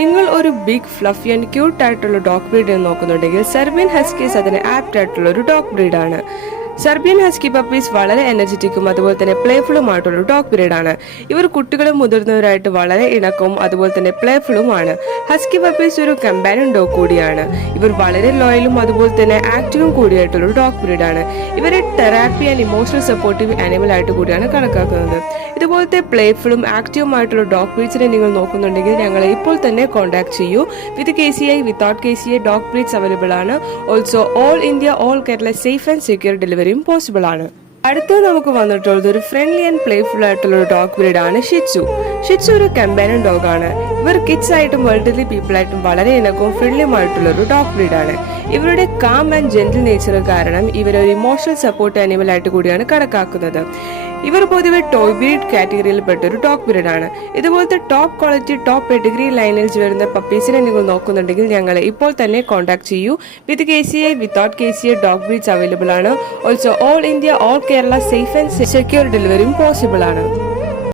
നിങ്ങൾ ഒരു big fluffy and cute ആയിട്ടുള്ള ഡോഗ് ബ്രീഡ് നോക്കുന്നുണ്ടെങ്കിൽ സെർബിയൻ ഹസ്കീസ് അതിന് ആപ്റ്റ് ആയിട്ടുള്ള ഒരു ഡോഗ് ബ്രീഡാണ്. സെർബിയൻ ഹസ്കി പപ്പീസ് വളരെ എനർജറ്റിക്കും അതുപോലെ തന്നെ പ്ലേഫുള്ളുമായിട്ടുള്ള ഡോഗ് ബ്രീഡാണ്. ഇവർ കുട്ടികളും മുതിർന്നവരായിട്ട് വളരെ ഇണക്കവും അതുപോലെ തന്നെ പ്ലേഫുള്ളുമാണ്. ഹസ്കി പപ്പീസ് ഒരു കമ്പാനിയൻ ഡോഗ് കൂടിയാണ്. ഇവർ വളരെ ലോയലും അതുപോലെ തന്നെ ആക്റ്റീവും കൂടിയായിട്ടുള്ള ഒരു ഡോഗ് ബ്രീഡാണ്. ഇവരെ therapy and emotional supportive animal ആയിട്ട് കൂടിയാണ് കണക്കാക്കുന്നത്. ഇതുപോലത്തെ പ്ലേഫുള്ളും ആക്റ്റീവുമായിട്ടുള്ള ഡോഗ് ബ്രീഡ്സിനെ നിങ്ങൾ നോക്കുന്നുണ്ടെങ്കിൽ ഞങ്ങളെ ഇപ്പോൾ തന്നെ കോൺടാക്ട് ചെയ്യൂ. With KCI, without KCI dog breeds available ആണ്. Also all India, all Kerala safe and secure ഡെലിവറിയും പോസിബിൾ ആണ്. അടുത്തത് നമുക്ക് വന്നിട്ടുള്ളത് ഒരു ഫ്രണ്ട്ലി ആൻഡ് പ്ലേഫുൾ ആയിട്ടുള്ള ഒരു ഡോഗ് ബ്രീഡ് ആണ് ഷിറ്റ്സു. ഷിറ്റ്സു ഒരു കമ്പാനിയൻ ഡോഗ് ആണ്. ഇവർ കിഡ്സ് ആയിട്ടും എൽഡർലി പീപ്പിൾ ആയിട്ടും വളരെ ഇണക്കവും ഫ്രണ്ട്ലിയുമായിട്ടുള്ള ഒരു ഡോഗ് ബ്രീഡ് ആണ്. ഇവരുടെ കാം ആൻഡ് ജെന്റിൽ നേച്ചർ കാരണം ഇവരൊരു ഇമോഷണൽ സപ്പോർട്ട് ആനിമൽ ആയിട്ട് കൂടിയാണ് കണക്കാക്കുന്നത്. ഇവർ പൊതുവെ ടോയ് ബ്രീഡ് കാറ്റഗറിയിൽ പെട്ട ഒരു ഡോഗ് ബ്രീഡ് ആണ്. ഇതുപോലത്തെ ടോപ്പ് ക്വാളിറ്റി ടോപ്പ് പെഡിഗ്രി ലൈനിൽ വരുന്ന പപ്പീസിനെ നിങ്ങൾ നോക്കുന്നുണ്ടെങ്കിൽ ഞങ്ങളെ ഇപ്പോൾ തന്നെ കോൺടാക്ട് ചെയ്യൂ. With KCI, without KCI dog breeds available ആണ്. Also all India, all Kerala safe and secure ഡെലിവറിയും പോസിബിൾ ആണ്.